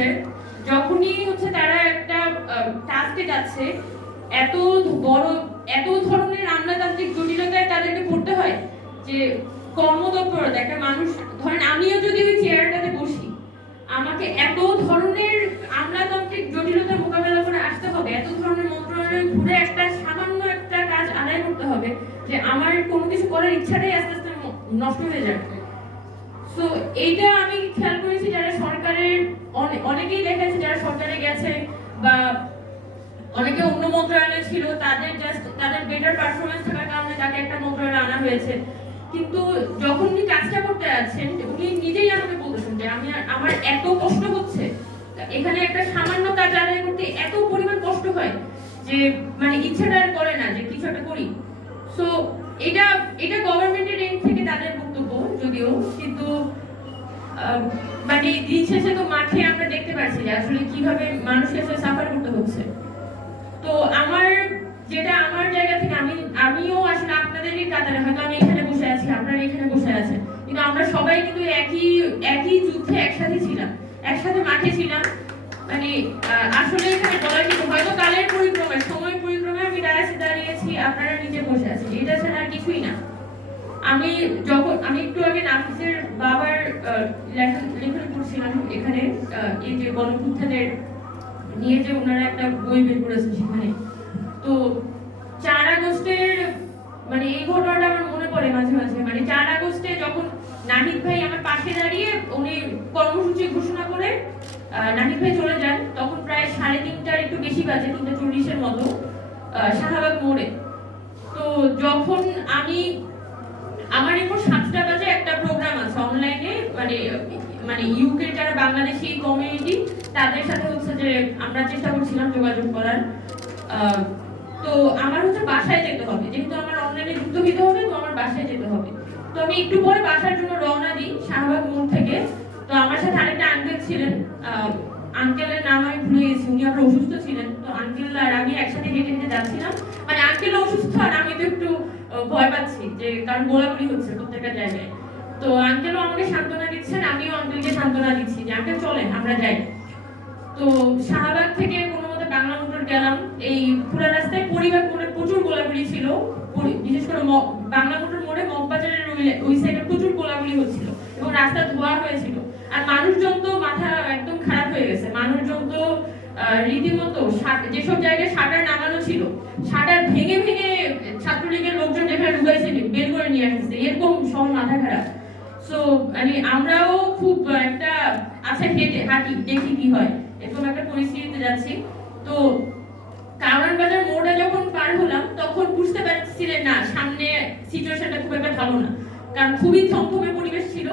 হচ্ছে যখনই হচ্ছে তারা একটা টাস্কে যাচ্ছে, এত বড় এত ধরনের আমলাতান্ত্রিক জটিলতায় তাদেরকে পড়তে হয় যে কর্মতৎপরতা একটা মানুষ, ধরেন আমিও যদি ওই চেয়ারটাতে বসি, আমাকে এত ধরনের আমলাতান্ত্রিক জটিলতার মোকাবেলা করে আসতে হবে, এত ধরনের মন্ত্রণালয় ঘুরে একটা সামান্য একটা কাজ আদায় করতে হবে যে আমার কোনো কিছু করার ইচ্ছাটাই আস্তে আস্তে নষ্ট হয়ে যাবে। সো এইটা আমি খেয়াল করেছি যারা সরকারের অনেকেই দেখেছে যারা সরকারে গেছে বা অনেকে অন্য মন্ত্রণালয়ে ছিল, তাদের বেটার পারফরমেন্স থাকার কারণে তাকে একটা মন্ত্রণালয়ে আনা হয়েছে। কিন্তু যখন উনি কাজটা করতে যাচ্ছেন উনি নিজেই আমাকে বলতেছেন যে আমার এত কষ্ট হচ্ছে, এখানে একটা সামান্য কাজ আদায় করতে এত পরিমাণ কষ্ট হয় যে মানে ইচ্ছাটা আর করে না যে কিছু একটা করি। সো এটা গভর্নমেন্টের এন্ড থেকে তাদের বক্তব্য যদিও, কিন্তু মানে দিন শেষে তো মাঠে আমরা দেখতে পাচ্ছি যে আসলে কিভাবে মানুষকে আসলে সাফার করতে হচ্ছে। তো আমার জায়গা থেকে আমিও আসলে আপনাদেরই কাতারে, হয়তো আমি এখানে বসে আছি, আপনারা এখানে বসে আছেন, কিন্তু আমরা সবাই কিন্তু একই যুদ্ধে একসাথে ছিলাম, একসাথে মাঠে ছিলাম। মানে আসলে এখানে বলার কিছু, হয়তো কালের পরিক্রমায় সময় পরিক্রমায় আমি দাঁড়িয়েছি, আপনারা নিচে বসে আছেন, এটা ছাড়া আর কিছুই না। আমি একটু আগে নাফিসের বাবার লেখা পড়ছিলাম এখানে, এই যে গণঅভ্যুত্থানের নিয়ে যে ওনারা একটা বই বের করেছেন সেখানে, তো 4 আগস্টের মানে এই ঘটনাটা আমার মনে পড়ে মাঝে মাঝে। মানে 4 আগস্টে যখন নাহিদ ভাই আমার পাশে দাঁড়িয়ে উনি কর্মসূচি ঘোষণা করে নাহিদ ভাই চলে যান, তখন প্রায় 3:30টার একটু বেশি বাজে, 3:40-এর মতো শাহবাগ মোড়ে। তো যখন আমার এরপর 7টা বাজে একটা প্রোগ্রাম আছে অনলাইনে, মানে ইউকে যারা বাংলাদেশি কমিউনিটি তাদের সাথে হচ্ছে যে আমরা চেষ্টা করছিলাম যোগাযোগ করার। তো আমার হচ্ছে বাসায় যেতে হবে, যেহেতু আমার অনলাইনে যুক্ত হতে হবে, তো আমার বাসায় যেতে হবে। তো আমি একটু পরে বাসার জন্য রওনা দিই শাহবাগ মোড় থেকে। তো আমার সাথে আরেকটা আঙ্কেল ছিলেন, আঙ্কেলের নাম আমি ভুলে গেছি, উনি আবার অসুস্থ ছিলেন। তো আঙ্কেল আর আমি একসাথে হেঁটে হেঁটে যাচ্ছিলাম, মানে আঙ্কেল অসুস্থ আর আমি তো একটু ভয় পাচ্ছি যে কারণ গোলাগুলি হচ্ছে প্রত্যেকটা জায়গায়। তো আঙ্কেলও আমাকে সান্ত্বনা দিচ্ছেন, আমিও আঙ্কেলকে সান্ত্বনা দিচ্ছি যে আঙ্কেল চলেন আমরা যাই। তো শাহবাগ থেকে কোনো মতে বাংলা মোটর গেলাম, এই পুরো রাস্তায় পরিবার মোড়ে প্রচুর গোলাগুলি ছিল, বিশেষ করে বাংলা মোটর মোড়ে মগবাজারের ওই সাইডে প্রচুর গোলাগুলি হচ্ছিল এবং রাস্তা ধোয়া হয়েছিল। আর মানুষজন তো মাথা একদম খারাপ হয়ে গেছে, মানুষজন তো রীতিমতো যেসব জায়গায় শাটার নামানো ছিল শাটার ভেঙে ভেঙে ছাত্রলীগের লোকজন যেখানে ঢুকাইছে বের করে নিয়ে আসছে, এরকম সব মাথা খারাপ। সো মানে আমরাও খুব একটা আচ্ছা হাঁটি দেখি কি হয়, এরকম একটা পরিস্থিতিতে যাচ্ছি। তো কারওয়ান বাজার মোড়ে যখন পার হলাম তখন বুঝতে পারছিলেন না সামনে সিচুয়েশনটা খুব একটা ভালো না, কারণ খুবই থমথমে পরিবেশ ছিল।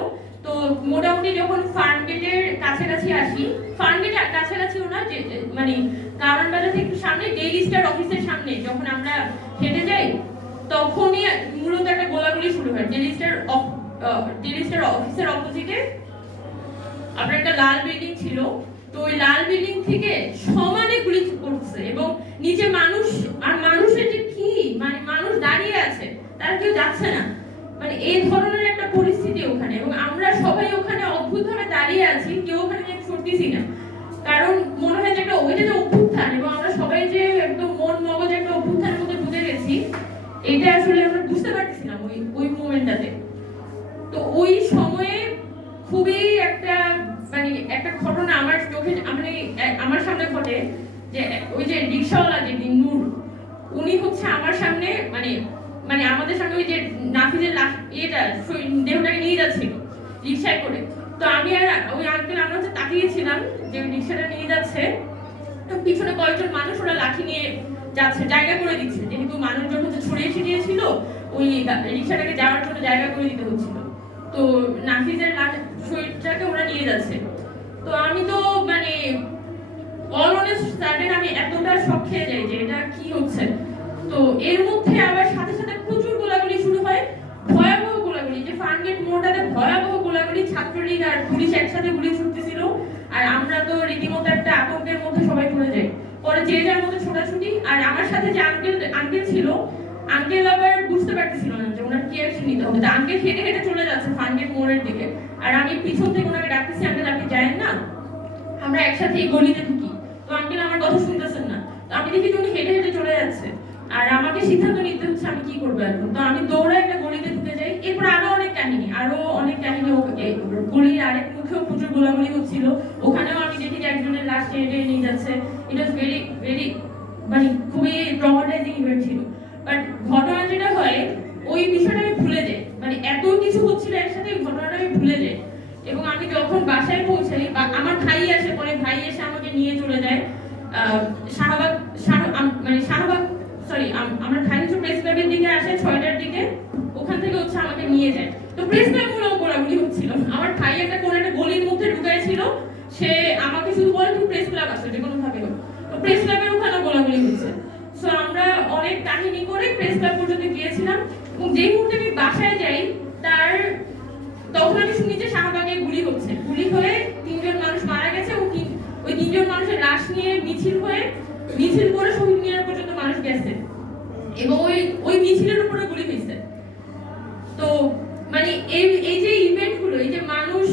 তো মোটামুটি যখন ফার্ম গেটের কাছাকাছি আসি, ফার্ম গেটের কাছাকাছিও না, যে মানে কারওয়ান বাজার থেকে একটু সামনে ডেইলি স্টার অফিসের সামনে যখন আমরা হেঁটে যাই, তখনই মূলত একটা গোলাগুলি শুরু হয়। ডেইলি স্টার অফিসের অপোজিটে আপনার একটা লাল বিল্ডিং ছিল, তো ওই লাল বিল্ডিং থেকে সমানে গুলি করছে এবং নিচে মানুষের যে কি মানে মানুষ দাঁড়িয়ে আছে তারা কেউ যাচ্ছে না, মানে এই ধরনের একটা পরিস্থিতি ওখানে। এবং আমরা সবাই ওখানে অদ্ভুতভাবে দাঁড়িয়ে আছি, কেউ ওখানে সরতেছি না, কারণ মনে হয় যে একটা ওইটা যে অভ্যুত্থান এবং আমরা সবাই যে একদম মন মগজ একটা অভ্যুত্থানের মধ্যে ঢুকে গেছি, এটা আসলে আমরা বুঝতে পারতেছিলাম ওই মোমেন্টটাতে। তো ওই সময়ে খুবই একটা মানে একটা ঘটনা আমার চোখে আমার সামনে ঘটে, যে ওই যে রিক্সাওয়ালা যে নূর, উনি হচ্ছে আমার সামনে মানে আমাদের সামনে ওই যে নাফিজের দেহটাকে নিয়ে যাচ্ছিল রিক্সায় করে। তো আমি আর ওই আঙ্কেল আমরা হচ্ছে তাকিয়েছিলাম যে ওই রিক্সাটা নিয়ে যাচ্ছে, তো পিছনে কয়েকজন মানুষ ওরা লাঠি নিয়ে যাচ্ছে, জায়গা করে দিচ্ছে, যেহেতু মানুষজন হচ্ছে ছড়িয়ে ছিটিয়ে ছিল ওই রিক্সাটাকে যাওয়ার জন্য জায়গা করে দিতে হচ্ছিল। তো নাফিজের শরীরটাকে ওরা নিয়ে যাচ্ছে। তো আমি তো মানে অল অন সাডেন আমি এতটা শক খেয়ে যাই যে এটা কি হচ্ছে। তো এর মধ্যে আবার সাথে সাথে প্রচুর গোলাগুলি শুরু হয়, ভয়াবহ গোলাগুলি, যে ফার্মগেট মোড়টাতে ভয়াবহ গোলাগুলি, ছাত্রলীগ আর পুলিশ একসাথে গুলি ছুটতেছিল। আর আমরা তো রীতিমতো একটা আতঙ্কের মধ্যে সবাই পড়ে যাই, পরে যে যার মধ্যে ছোটাছুটি। আর আমার সাথে যে আঙ্কেল ছিল, আঙ্কেল আবার বুঝতে পারতেছিল না যে ওনার কি অ্যাকশন নিতে হবে। তো আঙ্কেল হেঁটে হেঁটে চলে যাচ্ছে ফার্মগেট মোড়ের দিকে, আর আমি পিছন থেকে ওনাকে ডাকতেছি, আঙ্কেল আপনি যায়েন না, আমরা একসাথে এই গলিতে ঢুকি। তো আঙ্কেল আমার কথা শুনতেছেন না, তো আমি দেখি উনি হেঁটে হেঁটে চলে যাচ্ছে, আর আমাকে সিদ্ধান্ত নিতে হচ্ছে আমি কি করবো এখন। তো আমি দৌড়ে একটা গলিতে ঢুকে যাই। এরপর আরো অনেক কাহিনী গলির আরেক মুখেও প্রচুর গোলাগুলি হচ্ছিল, ওখানেও আমি দেখি যে একজনের লাশ টেনে নিয়ে যাচ্ছে। ইট ওয়াজ ভেরি ভেরি মানে খুবই ট্রমাটাইজিং ইভেন্ট ছিল। বাট ঘটনা যেটা হয় ওই বিষয়টা আমি ভুলে যাই, মানে এত কিছু হচ্ছিল একসাথে ওই ঘটনাটা আমি ভুলে যাই। এবং আমি যখন বাসায় পৌঁছাই, আমার ভাই আসে, পরে ভাই এসে আমাকে নিয়ে চলে যায় শাহবাগ সরি আমার ভাই হচ্ছে প্রেস ক্লাবের দিকে আসে 6টার দিকে, ওখান থেকে হচ্ছে আমাকে নিয়ে যায়। তো প্রেস ক্লাব গোলাগুলি হচ্ছিল, আমার ভাই একটা কোন একটা গলির মধ্যে ঢুকাইছিল, সে আমাকে শুধু বলে তুমি প্রেস ক্লাব আসো যে কোনো ভাবে হোক। তো প্রেস ক্লাবের ওখানে গোলাগুলি হচ্ছে। সো আমরা অনেক কাহিনী করে প্রেস ক্লাব পর্যন্ত গিয়েছিলাম। এবং যেই মুহূর্তে আমি বাসায় যাই তখন আমি শুনি যে শাহবাগে গুলি হচ্ছে, গুলি হয়ে 3জন মানুষ মারা গেছে এবং ওই 3জন মানুষের লাশ নিয়ে মিছিল করে শহীদ মিনার পর্যন্ত মানুষ গেছে এবং ওই মিছিলের উপরে গুলি হয়েছে। তো মানে এই যে ইভেন্ট গুলো, এই যে মানুষ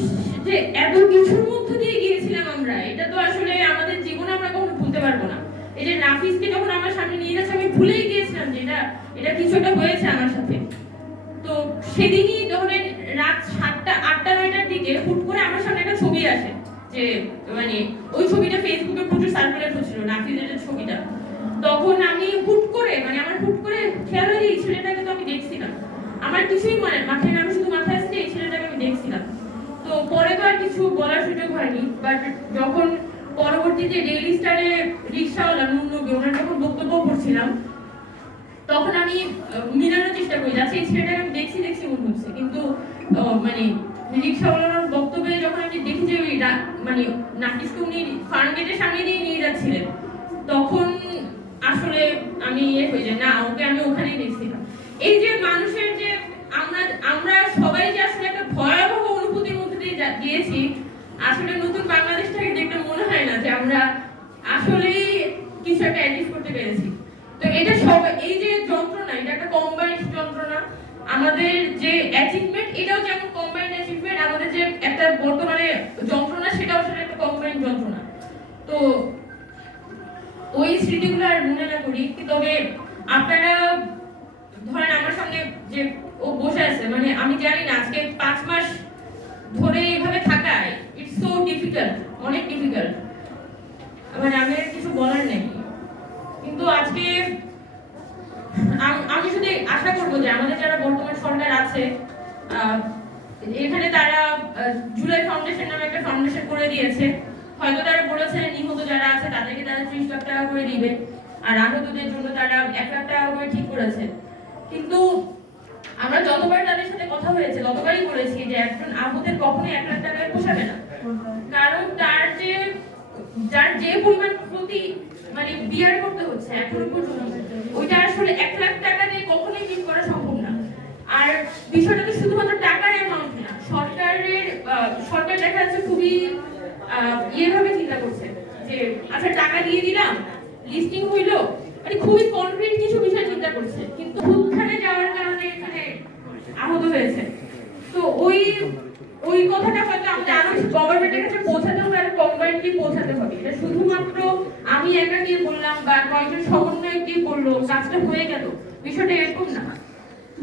যে এত কিছুর মধ্য দিয়ে গিয়েছিলাম আমরা, এটা তো আসলে আমাদের জীবনে আমরা কখনো ভুলতে পারবো না। এই যে নাফিসকে যখন আমার সামনে নিয়ে যাচ্ছে আমি ভুলেই গিয়েছিলাম যে এটা কিছু একটা হয়েছে আমার সাথে। তো সেদিনই ধরেন রাত 7টা 8টা 9টার দিকে হুট করে আমার সামনে একটা ছবি আসে, যে মানে ওই ছবিটা ফেসবুকে প্রচুর সার্কুলেট হচ্ছিল, নাফিসের ছবিটা। তখন আমি হুট করে খেয়াল হয়ে এই ছেলেটাকে তো আমি দেখছিলাম, আমার কিছুই মাথায় না, আমি শুধু মাথায় আসছে এই ছেলেটাকে আমি দেখছিলাম। তো পরে তো আর কিছু বলার সুযোগ হয়নি। বাট যখন পরবর্তীতে ডেইলি স্টারে রিক্সাওয়ালা নুননবী ওনার যখন বক্তব্য করছিলাম, তখন আমি মিলানোর চেষ্টা করি যাচ্ছে এই ছেলেটাকে আমি দেখছি মনে হচ্ছে, কিন্তু মানে রিক্সাওয়ালার বক্তব্যে যখন আমি দেখি যে ওই মানে নাফিসকে উনি ফার্মগেটের সামনে দিয়ে নিয়ে যাচ্ছিলেন, তখন আসলে আমি হয়ে যায় না, ওকে আমি ওখানেই দেখছিলাম। এই যে মানুষের যে আমরা সবাই যে আসলে একটা ভয়াবহ অনুভূতির মধ্যে দিয়ে গিয়েছি, আসলে নতুন বাংলাদেশটাকে দেখতে মনে হয় না যে আমরা আসলেই কিছু একটা অ্যাচিভ করতে পেরেছি। তো এটা সবাই, এই যে যন্ত্রণা, এটা একটা কম্বাইন্ড যন্ত্রণা। আমাদের যে অ্যাচিভমেন্ট এটাও যেমন কম্বাইন্ড অ্যাচিভমেন্ট, আমাদের যে একটা বর্তমানে যন্ত্রণা সেটাও আসলে একটা কম্বাইন্ড যন্ত্রণা। তো ওই স্মৃতিগুলো আর মনে না করি। তবে আপনারা ধরেন আমার সামনে যে ও বসে আছে, মানে আমি জানি না আজকে 5 মাস ধরে এইভাবে থাকা ইটস সো ডিফিকাল্ট, অনেক ডিফিকাল্ট, মানে আমি কিছু বলার নেই। কিন্তু আজকে আমি শুধু আশা করবো যে আমাদের যারা বর্তমান সরকার আছে এখানে, তারা জুলাই ফাউন্ডেশন নামে একটা ফাউন্ডেশন করে দিয়েছে। হয়তো তারা বলেছে নিহত যারা আছে তাদেরকে তারা 30 লাখ টাকা করে দিবে, আর আহতদের জন্য তারা 1 লাখ টাকা করে ঠিক করেছে। কিন্তু আমরা যতবার তাদের সাথে কথা হয়েছে ততবারই বলেছি যে একজন আহতের কখনোই 1 লাখ টাকায় পোষাবে না, কারণ যার যে পরিমাণ ক্ষতি মানে বিয়ার করতে হচ্ছে এখনো পর্যন্ত, ওইটা আসলে 1 লাখ টাকা দিয়ে কখনোই মিট করা সম্ভব না। আর বিষয়টা তো শুধুমাত্র টাকার অ্যামাউন্ট না, সরকার দেখা যাচ্ছে খুবই ভাবে চিন্তা করছে যে আচ্ছা টাকা দিয়ে দিলাম, লিস্টিং হইলো, মানে খুবই কনক্রিট কিছু বিষয় চিন্তা করছে, কিন্তু উত্থানে যাওয়ার কারণে এখানে আহত হয়েছে। তো ওই কথাটা হয়তো আমাদের আরো গভর্নমেন্টের কাছে পৌঁছাতে হবে, আর কম্বাইন্ডলি পৌঁছাতে হবে। এটা শুধুমাত্র আমি একা দিয়ে বললাম বা কয়েকজন সমন্বয়ক দিয়ে বললো কাজটা হয়ে গেল, বিষয়টা এরকম না।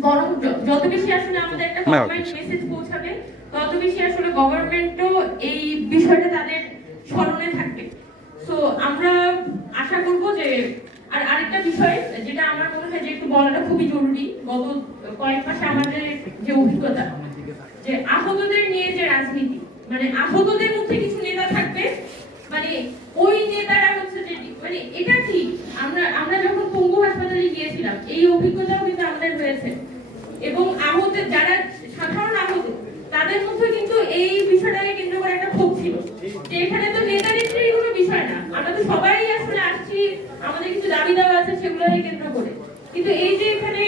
বরং যত বেশি আসলে আমাদের একটা কম্বাইন্ড মেসেজ পৌঁছাবে, তত বেশি আসলে গভর্নমেন্টও এই বিষয়টা তাদের স্মরণে থাকবে। সো আমরা আশা করব যে, আর আরেকটা বিষয় যেটা আমার মনে হয় যে একটু বলাটা খুবই জরুরি, গত কয়েক মাসে আমাদের যে অভিজ্ঞতা, যে আহতদের নিয়ে যে রাজনীতি, মানে আহতদের মধ্যে কিছু নেতা থাকবে, মানে ওই নেতারা হচ্ছে যে মানে এটা কি আমরা যখন পঙ্গু হাসপাতালে গিয়েছিলাম এই অভিজ্ঞতাও কিন্তু আমাদের হয়েছে, এবং আহতের যারা সাধারণ আহত তাদের মধ্যে কিন্তু এই বিষয়টাকে কেন্দ্র করে একটা ক্ষোভ ছিল যে এখানে তো নেতা নেত্রীর কোনো বিষয় না, আমরা তো সবাই আসলে আসছি, আমাদের কিছু দাবি দাওয়া আছে সেগুলোকে কেন্দ্র করে। কিন্তু এই যে এখানে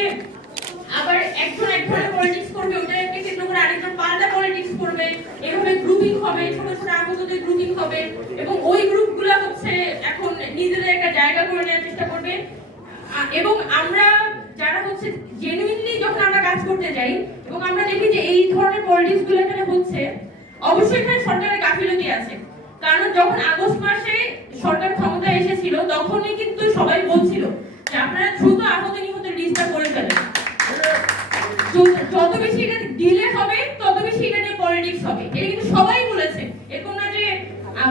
আবার একজন এক ধরনের পলিটিক্স করবে, ওটাকে কেন্দ্র করে আরেকজন পাল্টা পলিটিক্স করবে, এভাবে গ্রুপিং হবে, ছোট ছোট আহতদের গ্রুপিং হবে, এবং ওই গ্রুপগুলো হচ্ছে এখন নিজেদের একটা জায়গা করে নেওয়ার চেষ্টা করবে। এবং আমরা যারা হচ্ছে জেনুইনলি যখন আমরা কাজ করতে যাই এবং আমরা দেখি যে এই ধরনের পলিটিক্স গুলো এখানে হচ্ছে, অবশ্যই এখানে সরকারের গাফিলতি আছে। কারণ যখন আগস্ট মাসে সরকার ক্ষমতায় এসেছিল তখনই কিন্তু সবাই বলছিল যে আপনারা দ্রুত আহত নিহতের লিস্টটা করে ফেলেন, যত বেশি এটা ডিলে হবে তত বেশি এটা নিয়ে পলিটিক্স হবে। এটা কিন্তু সবাই বলেছে, এরকম না যে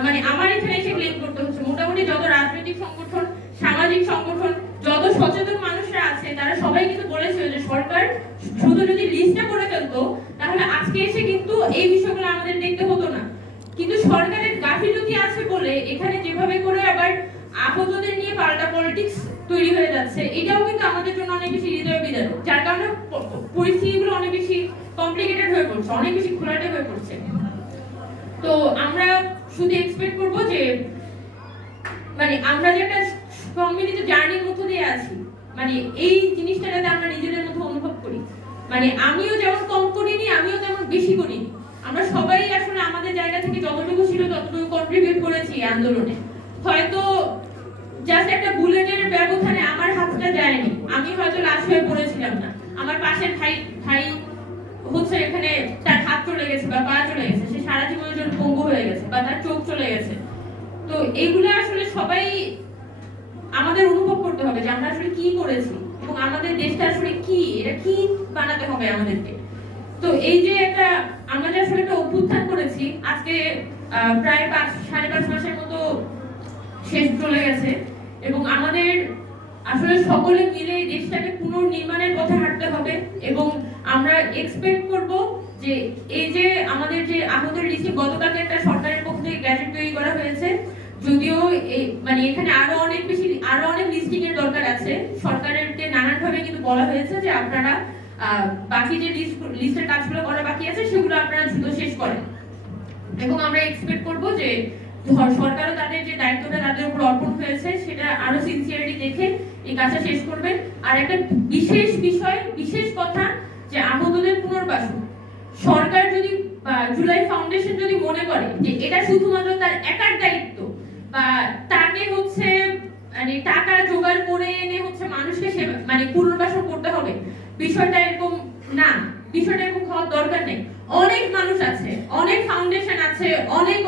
মানে আমার এখানে এসে ক্লেম করতে হচ্ছে। মোটামুটি যত রাজনৈতিক সংগঠন, সামাজিক সংগঠন, যত সচেতন মানুষরা আছে তারা সবাই কিন্তু বলেছিল যে সরকার দ্রুত যদি লিস্টটা করে ফেলতো তাহলে আজকে এসে কিন্তু এই বিষয়গুলো আমাদের দেখতে হতো না। কিন্তু সরকারের গাফিলতি আছে বলে এখানে যেভাবে করে আবার আহতদের নিয়ে পাল্টা পলিটিক্স তৈরি হয়ে যাচ্ছে, এটাও কিন্তু আমাদের জন্য অনেক বেশি হৃদয় বিদারক, যার কারণে পরিস্থিতিগুলো অনেক বেশি কমপ্লিকেটেড হয়ে পড়ছে, অনেক বেশি ঘোলাটে হয়ে পড়ছে। তো আমরা শুধু এক্সপেক্ট করব যে মানে আমরা যে একটা সম্মিলিত জার্নির মধ্য দিয়ে আছি, মানে এই জিনিসটা যাতে আমরা নিজেদের মধ্যে অনুভব করি। মানে আমিও যেমন কম করিনি, আমিও তেমন বেশি করিনি। আমরা সবাই আসলে আমাদের জায়গা থেকে যতটুকু ছিল ততটুকু কন্ট্রিবিউট করেছি আন্দোলনে। হয়তো জাস্ট একটা বুলেটের ব্যবধানে আমার হাতটা যায়নি, আমি হয়তো লাশ হয়ে পড়েছিলাম না, আমার পাশের ভাই হচ্ছে এখানে তার হাত চলে গেছে বা পা চলে গেছে, সে সারা জীবনের জন্য পঙ্গু হয়ে গেছে বা তার চোখ চলে গেছে। তো এইগুলো আসলে সবাই আমাদের অনুভব করতে হবে যে আমরা আসলে কি করেছি এবং আমাদের দেশটা আসলে কি, এটা কি বানাতে হবে আমাদেরকে। তো এই যে একটা আমরা যে আসলে একটা অভ্যুত্থান করেছি, আজকে প্রায় 5.5 মাসের মতো শেষ চলে গেছে এবং আমাদের আসলে সকলে মিলে এই দেশটাকে পুনর্নির্মাণের পথে হাঁটতে হবে। এবং আমরা এক্সপেক্ট করব যে এই যে আমাদের যে আহতের লিস্টে গতকালকে একটা সরকারের পক্ষ থেকে গ্যাজেট তৈরি করা হয়েছে, যদিও মানে এখানে আরো অনেক লিস্টিং এর দরকার আছে। সরকারের নানানভাবে কিন্তু বলা হয়েছে যে আপনারা বাকি যে লিস্টের কাজগুলো করা বাকি আছে সেগুলো আপনারা দ্রুত শেষ করেন। এবং আমরা এক্সপেক্ট করব যে সরকারও তাদের যে দায়িত্বটা তাদের উপর অর্পণ হয়েছে সেটা আরো সিনসিয়ারলি দেখে এই কাজটা শেষ করবেন। আর একটা বিশেষ বিষয়, বিশেষ কথা যে আহতদের পুনর্বাসন, সরকার যদি জুলাই ফাউন্ডেশন যদি মনে করে যে এটা শুধুমাত্র তার একার দায়িত্ব বা তাকে হচ্ছে মানে টাকা জোগাড় করে এনে হচ্ছে মানুষকে মানে পুনর্বাসন করতে হবে, বিষয়টা এরকম না, বিষয়টা এরকম হওয়ার দরকার নেই। অনেক মানুষ আছে, অনেক ফাউন্ডেশন আছে, অনেক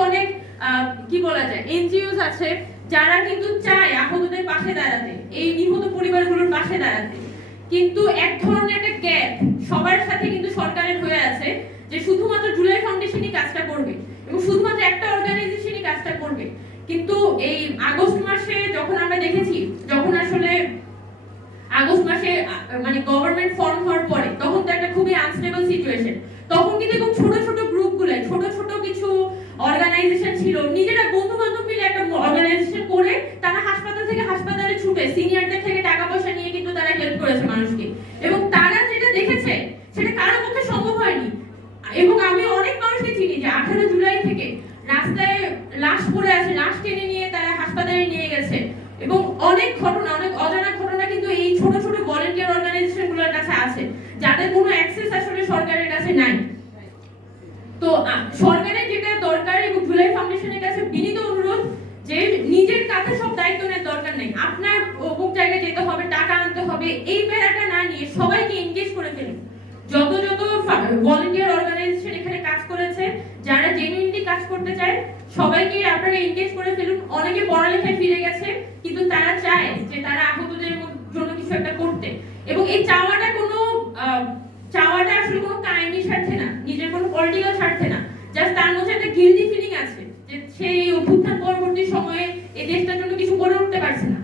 কি বলা যায় এনজিওস আছে যারা কিন্তু চায় আহতদের পাশে দাঁড়াতে, এই নিহত পরিবারগুলোর পাশে দাঁড়াতে। কিন্তু এক ধরনের একটা গ্যাপ সবার সাথে কিন্তু সরকারের হয়ে আছে যে শুধুমাত্র জুলাই ফাউন্ডেশনই কাজটা করবে এবং শুধুমাত্র একটা অর্গানাইজেশনই কাজটা করবে। কিন্তু এই আগস্ট মাসে যখন আমরা দেখেছি, যখন আসলে আগস্ট মাসে মানে গভর্নমেন্ট ফর্ম হওয়ার পরে তখন তো একটা খুবই আনস্টেবল সিচুয়েশন, তখন কিন্তু খুব ছোট ছোট গ্রুপগুলো, ছোট ছোট কিছু অর্গানাইজেশন ছিল, নিজেরা বন্ধু বান্ধব মিলে একটা অর্গানাইজেশন করে তারা হাসপাতাল থেকে হাসপাতালে ছুটে সিনিয়রদের থেকে টাকা পয়সা নিয়ে কিন্তু তারা হেল্প করেছে মানুষকে। এবং তারা যেটা দেখেছে সেটা কারো পক্ষে সম্ভব হয়নি। এবং আমি অনেক মানুষকে চিনি যে 18 জুলাই থেকে রাস্তায় লাশ পড়ে আছে, লাশ টেনে নিয়ে তারা হাসপাতালে নিয়ে গেছে। এবং অনেক ঘটনা, অনেক অজানা ঘটনা কিন্তু এই ছোট ছোট ভলান্টিয়ার অর্গানাইজেশনগুলোর কাছে আছে, যাদের কোনো অ্যাক্সেস আসলে সরকারের কাছে নাই। তো সরকারের যেটা দরকার এবং জুলাই ফাউন্ডেশনের কাছে বিনীত অনুরোধ যে নিজের কাছে সব দায়িত্ব নেওয়ার দরকার নেই, আপনার অমুক জায়গায় যেতে হবে, টাকা আনতে হবে, এই প্যারাটা না নিয়ে সবাইকে এনগেজ করে ফেলুন। যত ভলান্টিয়ার অর্গানাইজেশন এখানে কাজ করেছে, যারা জেনুইনলি কাজ করতে চায় সবাইকে আপনারা এনগেজ করে ফেলুন। অনেকে পড়ালেখায় ফিরে গেছে কিন্তু তারা চায় যে তারা আহতদের জন্য কিছু একটা করতে। এবং এই চাওয়াটা আসলে কোনো কায়েমি স্বার্থে না, নিজের কোনো পলিটিক্যাল স্বার্থে না, জাস্ট তার মধ্যে একটা গিল্টি ফিলিং আছে যে সে এই অভ্যুত্থান পরবর্তী সময়ে এই দেশটার জন্য কিছু করে উঠতে পারছে না।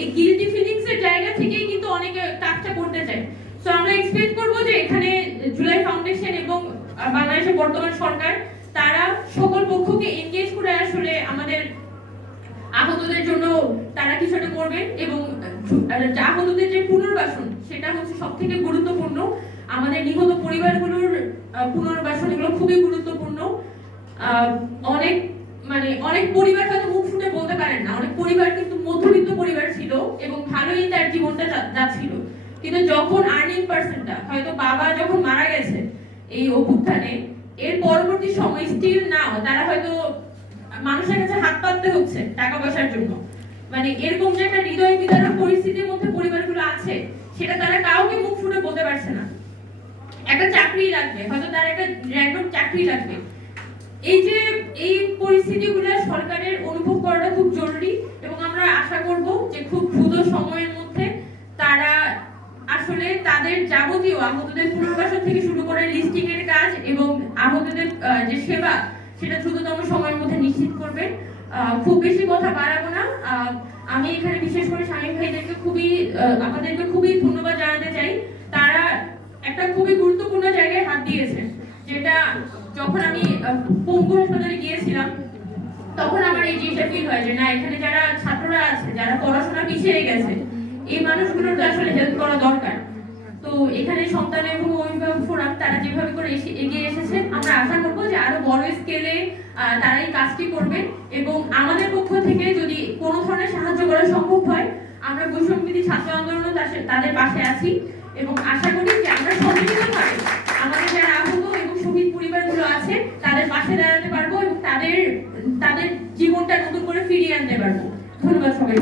এই গিল্টি ফিলিংস এর জায়গা থেকেই কিন্তু অনেকে কাজটা করতে চায়। সো আমরা এক্সপেক্ট করবো যে এখানে জুলাই ফাউন্ডেশন এবং বাংলাদেশের বর্তমান সরকার তারা সকল পক্ষকে এনগেজ করে আসলে আমাদের আহতদের জন্য তারা কিছুটা করবে। এবং আহতদের যে পুনর্বাসন সেটা হচ্ছে সবথেকে গুরুত্বপূর্ণ। আমাদের নিহত পরিবারগুলোর পুনর্বাসন এগুলো খুবই গুরুত্বপূর্ণ। অনেক পরিবার হয়তো মুখ ফুটে বলতে পারেন না, অনেক পরিবার কিন্তু মধ্যবিত্ত পরিবার ছিল এবং ভালোই তার জীবনটা যাচ্ছিল, কিন্তু যখন আর্নিং পার্সনটা হয়তো বাবা যখন মারা গেছে এই অভ্যুত্থানে, এর পরবর্তী সময় স্টিল নাও তারা হয়তো মানুষের কাছে হাত পাততে হচ্ছে টাকা পয়সার জন্য। মানে এরকম যে একটা হৃদয় বিদারক পরিস্থিতির মধ্যে পরিবারগুলো আছে, সেটা তারা কাউকে মুখ ফুটে বলতে পারছে না। একটা চাকরি লাগবে, হয়তো তার একটা র্যান্ডম চাকরি লাগবে, এই যে এই পরিস্থিতিগুলো সরকারের অনুভব করাটা খুব জরুরি, এবং আমরা আশা করব যে খুব দ্রুত সময়ের মধ্যে তারা আসলে তাদের যাবতীয় আহতদের পুনর্বাসন থেকে শুরু করে লিস্টিং এর কাজ এবং আহতদের যে সেবা সেটা দ্রুততম সময়ের মধ্যে নিশ্চিত করবে। খুব বেশি কথা বাড়াবো না। আমি এখানে বিশেষ করে শামীম ভাইদেরকে আমাদেরকে খুবই ধন্যবাদ জানাতে চাই। তারা একটা খুবই গুরুত্বপূর্ণ জায়গায় হাত দিয়েছে, যেটা যখন আমি পঙ্গু হাসপাতালে গিয়েছিলাম তখন আমার এই জিনিসটা ফিল হয় যে না, এখানে যারা ছাত্ররা আছে, যারা পড়াশোনা পিছিয়ে গেছে, এই মানুষগুলোর তো আসলে হেল্প করা দরকার। তো এখানে সন্তান এবং অভিভাবক ফোরাম তারা যেভাবে করে এগিয়ে এসেছে, আমরা আশা করবো যে আরো বড় স্কেলে তারা এই কাজটি করবে, এবং আমাদের পক্ষ থেকে যদি কোনো ধরনের সাহায্য করা সম্ভব হয়, আমরা বৈষম্যবিরোধী ছাত্র আন্দোলন তাদের পাশে আছি, এবং আশা করি যে আমরা সম্মিলিতভাবে আমাদের যারা আহত এবং শহীদ পরিবারগুলো আছে তাদের পাশে দাঁড়াতে পারবো এবং তাদের জীবনটা নতুন করে ফিরিয়ে আনতে পারবো। ধন্যবাদ সবাই।